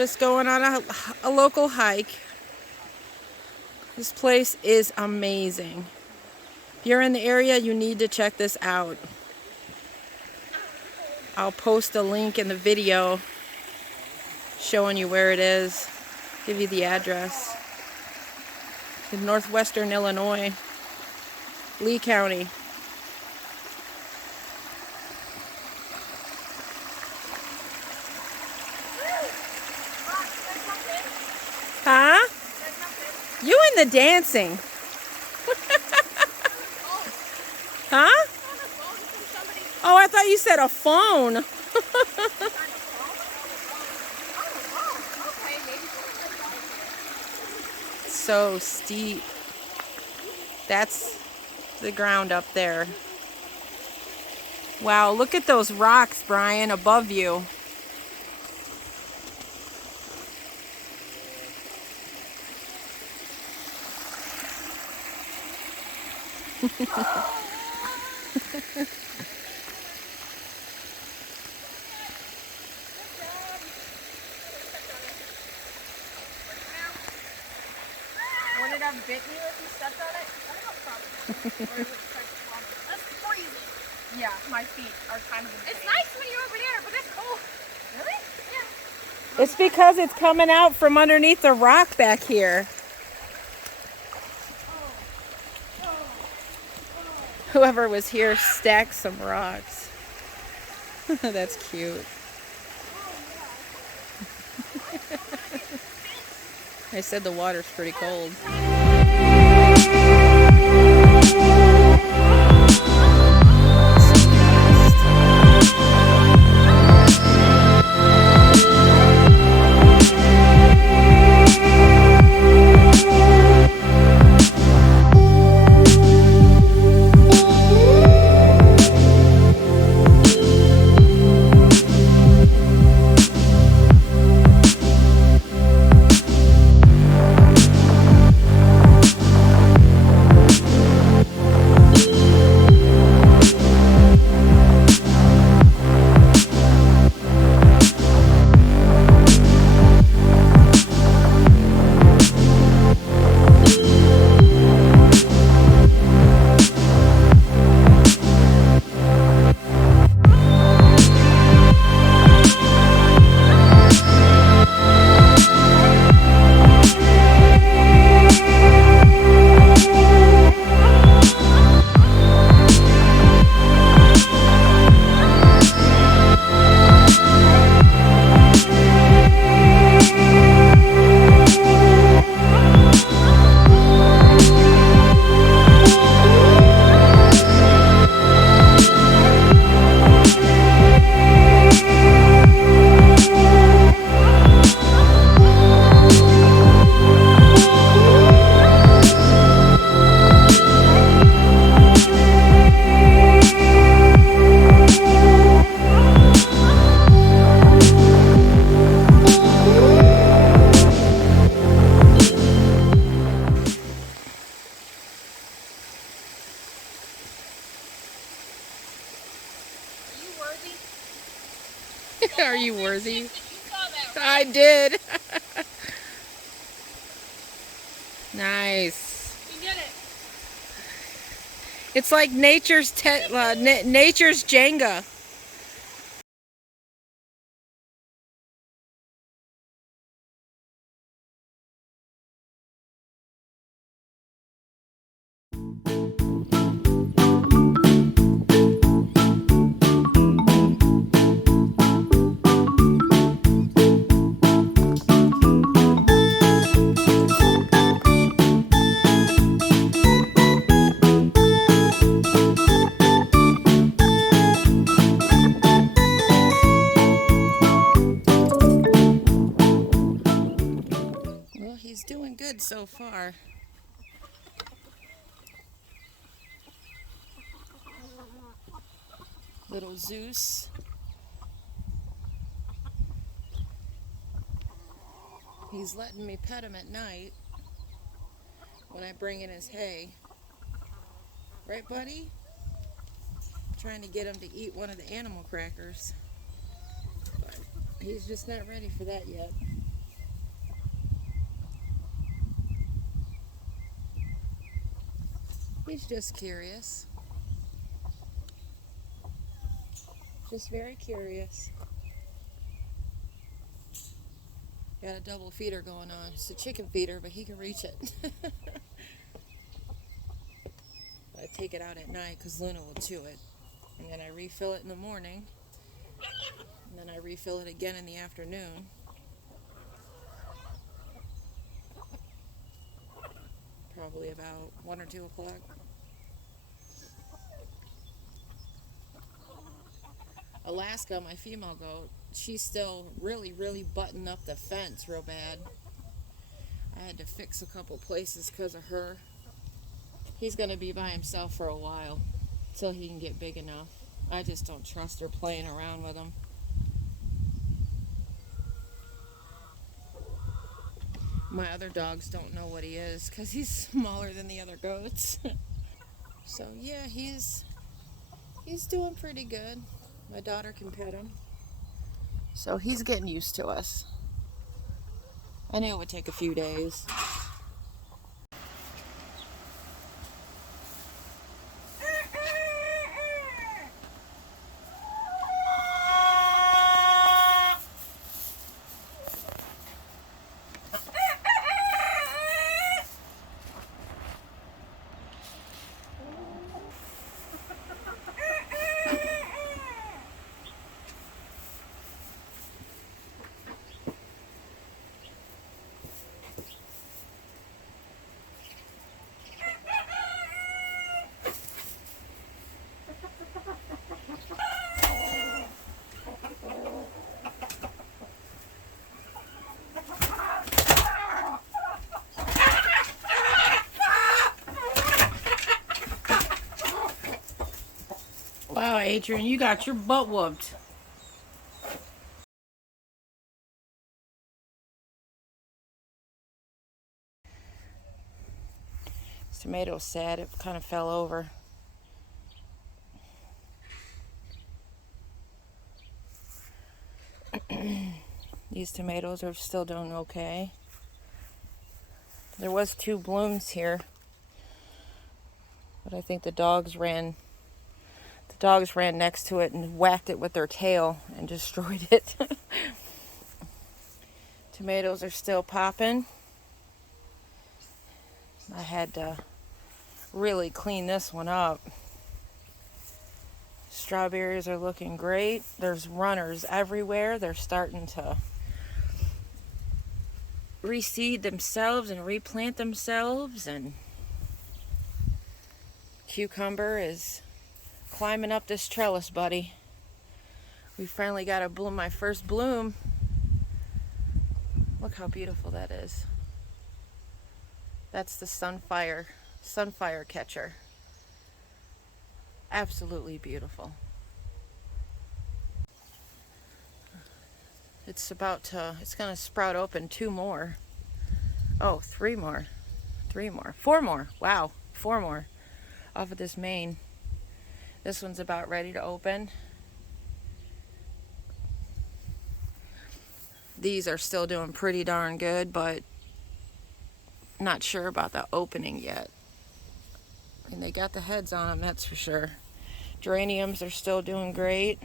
Just going on a local hike. This place is amazing. If you're in the area, you need to check this out. I'll post a link in the video showing you where it is, give you the address. In northwestern Illinois, Lee County. Huh? You in the dancing. Huh? Oh, I thought you said a phone. So steep. That's the ground up there. Wow, look at those rocks, Brian, above you. Would it have bit you if you stepped on it? I don't know, probably. That's freezing. Yeah, my feet are kind of insane. It's nice when you're over there, but it's cold. Really? Yeah. It's because it's coming out from underneath the rock back here. Whoever was here stacked some rocks. That's cute. I said the water's pretty cold. Are you worthy? I did. Nice. You did it. It's like nature's Jenga. He's doing good so far. Little Zeus. He's letting me pet him at night when I bring in his hay. Right, buddy? Trying to get him to eat one of the animal crackers. But he's just not ready for that yet. He's just curious. Just very curious. Got a double feeder going on. It's a chicken feeder, but he can reach it. I take it out at night because Luna will chew it. And then I refill it in the morning. And then I refill it again in the afternoon. Probably about 1 or 2 o'clock. Alaska, my female goat, she's still really buttoned up the fence real bad. I had to fix a couple places because of her. He's going to be by himself for a while until he can get big enough. I just don't trust her playing around with him. My other dogs don't know what he is because he's smaller than the other goats. So yeah, he's doing pretty good. My daughter can pet him. So he's getting used to us. I knew it would take a few days. Wow, Adrian, you got your butt whooped. This tomato's sad. It kind of fell over. These tomatoes are still doing okay. There was 2 blooms here, but I think the dogs ran next to it and whacked it with their tail and destroyed it. Tomatoes are still popping. I had to really clean this one up. Strawberries are looking great. There's runners everywhere. They're starting to reseed themselves and replant themselves, and cucumber is climbing up this trellis, buddy. We finally got my first bloom. Look how beautiful that is. That's the sunfire catcher. Absolutely beautiful. It's gonna sprout open 2 more. Oh, 3 more. 3 more. 4 more. Wow, 4 more off of this main. This one's about ready to open. These are still doing pretty darn good, but not sure about the opening yet. And they got the heads on them, that's for sure. Geraniums are still doing great.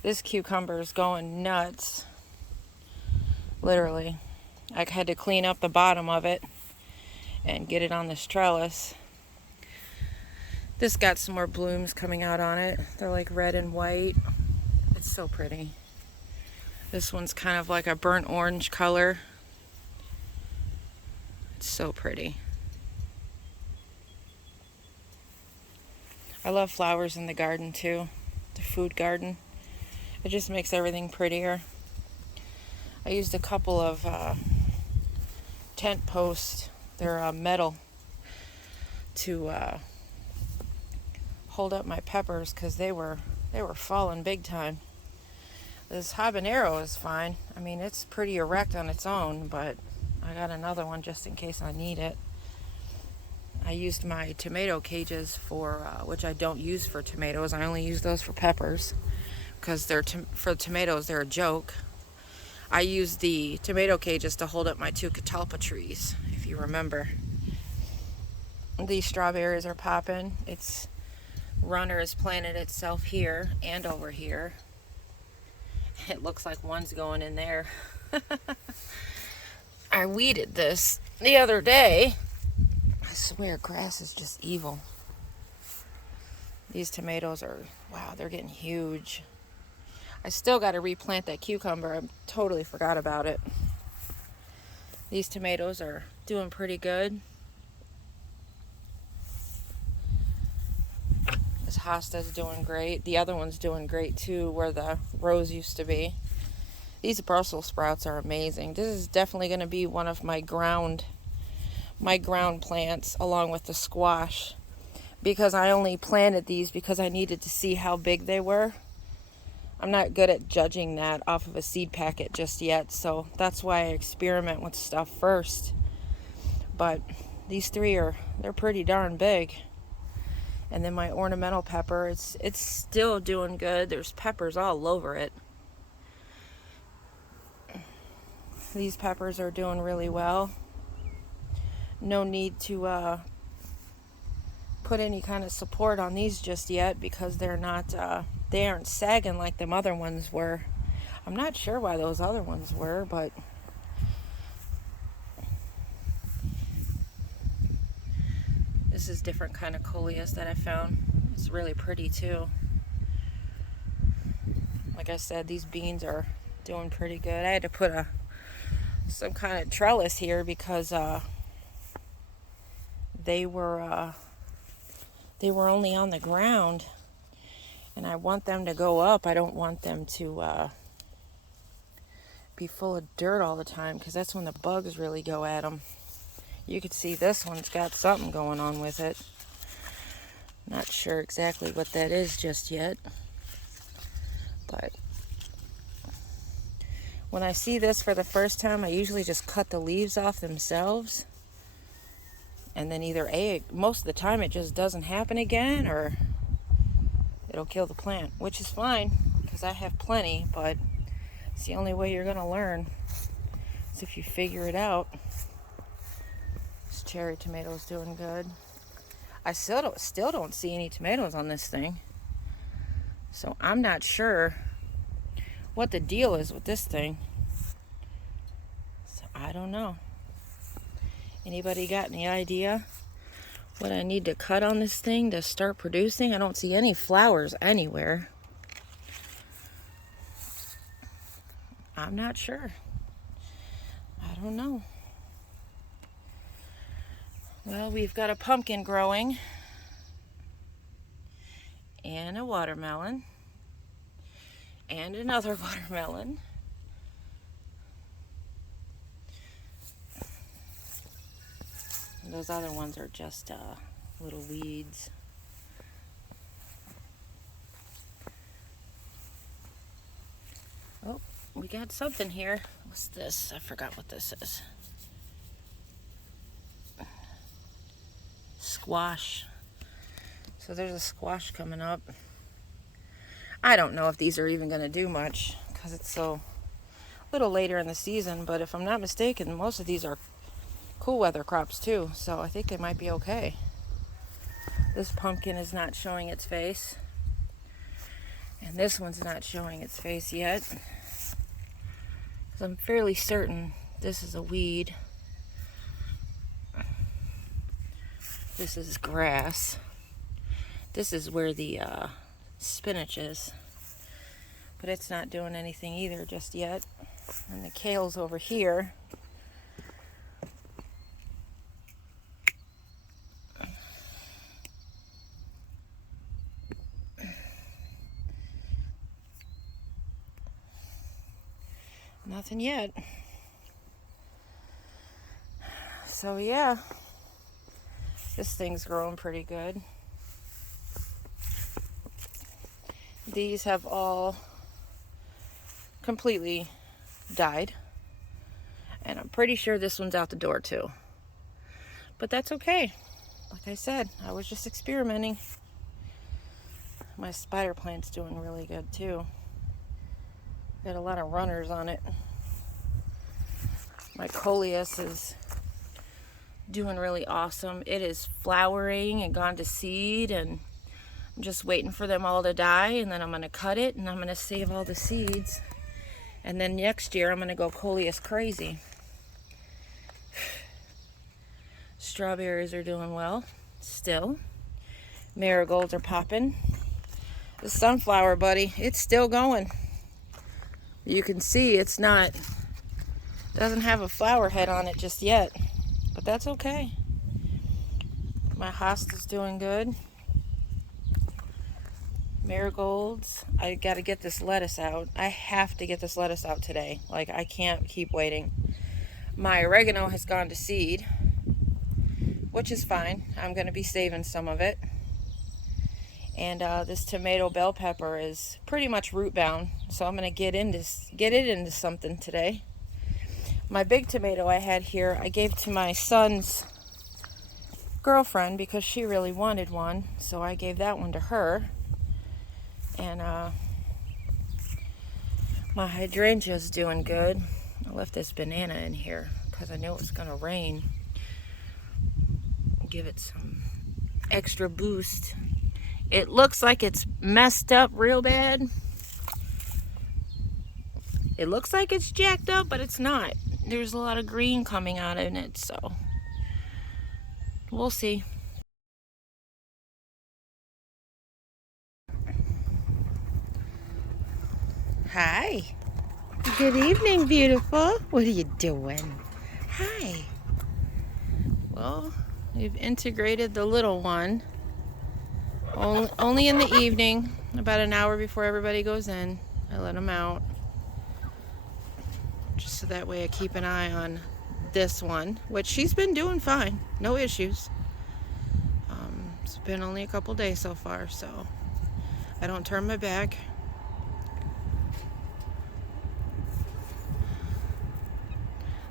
This cucumber is going nuts. Literally. I had to clean up the bottom of it and get it on this trellis. This got some more blooms coming out on it. They're like red and white. It's so pretty. This one's kind of like a burnt orange color. It's so pretty. I love flowers in the garden too. The food garden. It just makes everything prettier. I used a couple of tent posts. They're metal to hold up my peppers because they were falling big time. This habanero is fine. I mean, it's pretty erect on its own, but I got another one just in case I need it. I used my tomato cages for, which I don't use for tomatoes. I only use those for peppers because for tomatoes, they're a joke. I used the tomato cages to hold up my 2 catalpa trees, if you remember. These strawberries are popping. Runner has planted itself here and over here. It looks like one's going in there. I weeded this the other day. I swear grass is just evil. These tomatoes are, wow, they're getting huge. I still got to replant that cucumber. I totally forgot about it. These tomatoes are doing pretty good. This hosta's doing great. The other one's doing great too, where the rows used to be. These Brussels sprouts are amazing. This is definitely going to be one of my ground plants along with the squash, because I only planted these because I needed to see how big they were. I'm not good at judging that off of a seed packet just yet, so that's why I experiment with stuff first. But these three they're pretty darn big. And then my ornamental pepper, it's still doing good. There's peppers all over it. These peppers are doing really well. No need to put any kind of support on these just yet, because they aren't sagging like them other ones were. I'm not sure why those other ones were, but this is different kind of coleus that I found. It's really pretty too. Like I said, these beans are doing pretty good. I had to put some kind of trellis here because they were only on the ground, and I want them to go up. I don't want them to be full of dirt all the time, because that's when the bugs really go at them. You can see this one's got something going on with it. Not sure exactly what that is just yet, but when I see this for the first time, I usually just cut the leaves off themselves, and then either most of the time it just doesn't happen again, or it'll kill the plant, which is fine because I have plenty. But it's the only way you're gonna learn, is if you figure it out. This cherry tomato's doing good. I still don't see any tomatoes on this thing, so I'm not sure what the deal is with this thing. So I don't know. Anybody got any idea what I need to cut on this thing to start producing? I don't see any flowers anywhere. I'm not sure. I don't know. Well, we've got a pumpkin growing, and a watermelon, and another watermelon. And those other ones are just little weeds. Oh, we got something here. What's this? I forgot what this is. Squash. So there's a squash coming up. I don't know if these are even going to do much because it's so little later in the season, but if I'm not mistaken, most of these are cool weather crops too, so I think they might be okay. This pumpkin is not showing its face, and this one's not showing its face yet, because I'm fairly certain this is a weed. This is grass. This is where the spinach is, but it's not doing anything either just yet. And the kale's over here. Nothing yet. So yeah, this thing's growing pretty good. These have all completely died, and I'm pretty sure this one's out the door too, but that's okay. Like I said, I was just experimenting. My spider plant's doing really good too. Got a lot of runners on it. My coleus is doing really awesome. It is flowering and gone to seed, and I'm just waiting for them all to die, and then I'm going to cut it, and I'm going to save all the seeds. And then next year I'm going to go coleus crazy. Strawberries are doing well still. Marigolds are popping. The sunflower, buddy, it's still going. You can see it's not, doesn't have a flower head on it just yet, but that's okay. My hosta's doing good. Marigolds. I got to get this lettuce out. I have to get this lettuce out today. Like, I can't keep waiting. My oregano has gone to seed, which is fine. I'm going to be saving some of it. And this tomato bell pepper is pretty much root bound, so I'm going to get it into something today. My big tomato I had here, I gave to my son's girlfriend because she really wanted one, so I gave that one to her. And my hydrangea's doing good. I left this banana in here because I knew it was going to rain. Give it some extra boost. It looks like it's messed up real bad. It looks like it's jacked up, but it's not. There's a lot of green coming out in it, so we'll see. Hi. Good evening, beautiful. What are you doing? Hi. Well, we've integrated the little one. Only in the evening, about an hour before everybody goes in. I let them out. Just so that way I keep an eye on this one, which she's been doing fine. No issues. It's been only a couple days so far, so I don't turn my back.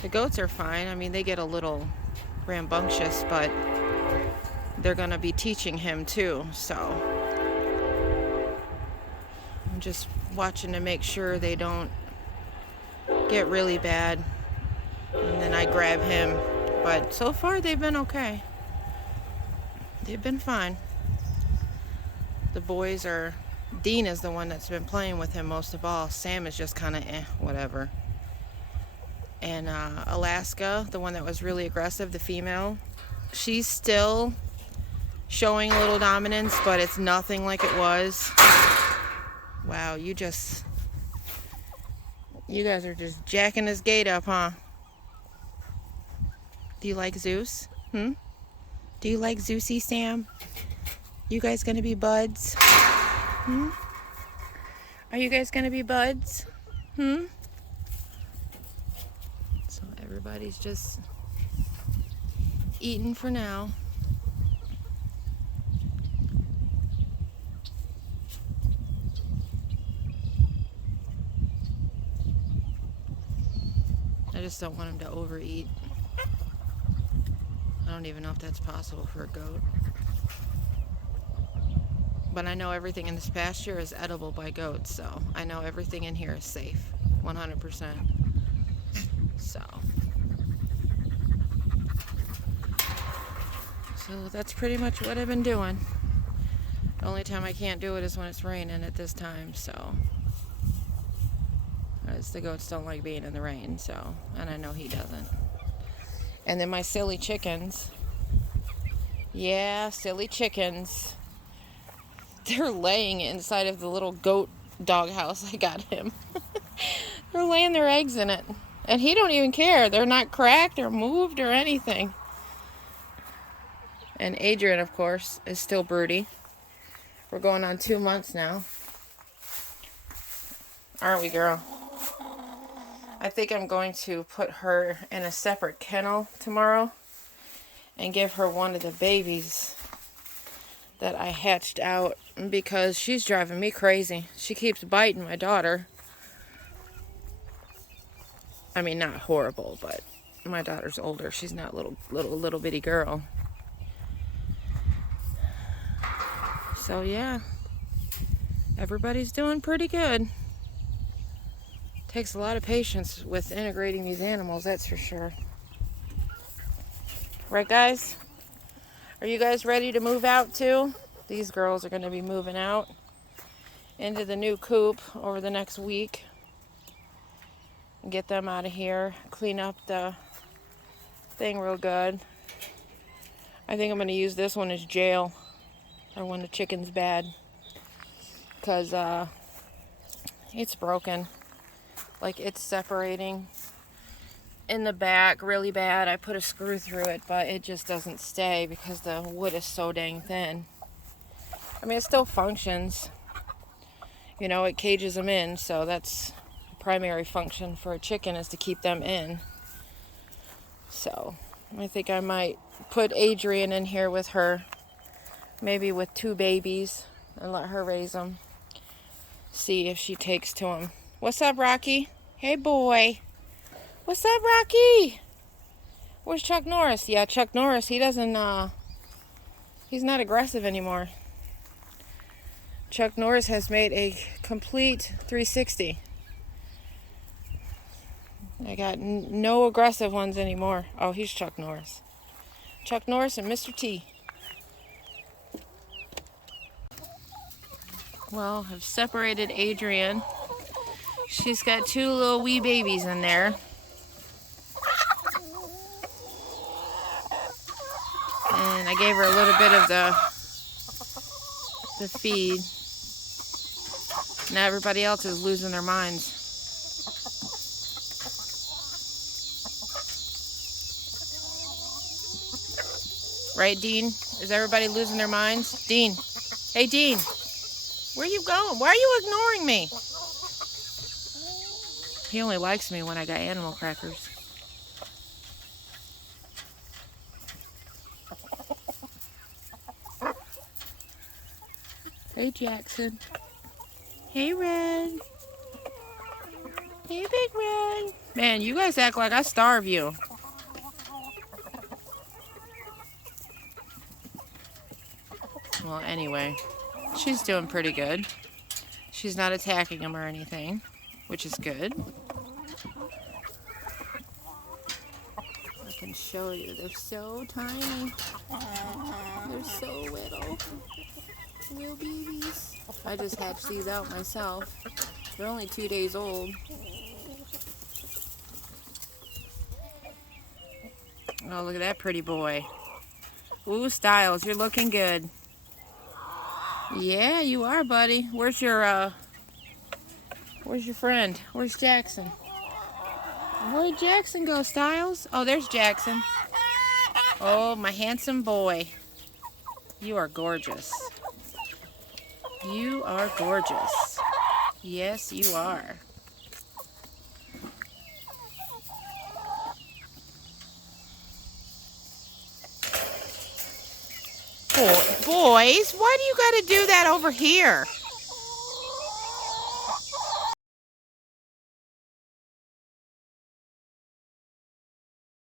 The goats are fine. I mean, they get a little rambunctious, but they're going to be teaching him too, so I'm just watching to make sure they don't get really bad, and then I grab him. But so far they've been okay. They've been fine. The boys are, Dean is the one that's been playing with him most of all. Sam is just kind of whatever. And Alaska, the one that was really aggressive, the female, she's still showing a little dominance, but it's nothing like it was. Wow, you guys are just jacking this gate up, huh? Do you like Zeus? Do you like Zeusy, Sam? You guys gonna be buds? Are you guys gonna be buds? So everybody's just eating for now. I just don't want him to overeat. I don't even know if that's possible for a goat. But I know everything in this pasture is edible by goats, so I know everything in here is safe, 100%. So that's pretty much what I've been doing. The only time I can't do it is when it's raining at this time, so. As the goats don't like being in the rain, so, and I know he doesn't. And then my silly chickens. Yeah, silly chickens. They're laying inside of the little goat doghouse I got him. They're laying their eggs in it. And he don't even care. They're not cracked or moved or anything. And Adrian, of course, is still broody. We're going on 2 months now. Aren't we, girl? I think I'm going to put her in a separate kennel tomorrow and give her one of the babies that I hatched out, because she's driving me crazy. She keeps biting my daughter. I mean, not horrible, but my daughter's older. She's not little bitty girl. So yeah, everybody's doing pretty good. Takes a lot of patience with integrating these animals, that's for sure. Right, guys? Are you guys ready to move out too? These girls are going to be moving out into the new coop over the next week. Get them out of here. Clean up the thing real good. I think I'm going to use this one as jail, or when the chicken's bad, because it's broken. Like, it's separating in the back really bad. I put a screw through it, but it just doesn't stay because the wood is so dang thin. I mean, it still functions. You know, it cages them in, so that's the primary function for a chicken, is to keep them in. So I think I might put Adrian in here with her, maybe with 2 babies, and let her raise them. See if she takes to them. What's up, Rocky? Hey, boy. What's up, Rocky? Where's Chuck Norris? Yeah, Chuck Norris, he doesn't, he's not aggressive anymore. Chuck Norris has made a complete 360. I got no aggressive ones anymore. Oh, he's Chuck Norris. Chuck Norris and Mr. T. Well, I've separated Adrian. She's got 2 little wee babies in there. And I gave her a little bit of the feed. Now everybody else is losing their minds. Right, Dean? Is everybody losing their minds? Dean. Hey, Dean. Where you going? Why are you ignoring me? He only likes me when I got animal crackers. Hey, Jackson. Hey, Red. Hey, Big Red. Man, you guys act like I starve you. Well, anyway, she's doing pretty good. She's not attacking him or anything, which is good. I can show you. They're so tiny. They're so little. Little babies. I just hatched these out myself. They're only 2 days old. Oh, look at that pretty boy. Ooh, Styles, you're looking good. Yeah, you are, buddy. Where's your friend? Where's Jackson? Where'd Jackson go, Styles? Oh, there's Jackson. Oh, my handsome boy. You are gorgeous. You are gorgeous. Yes, you are. Boys, why do you gotta do that over here?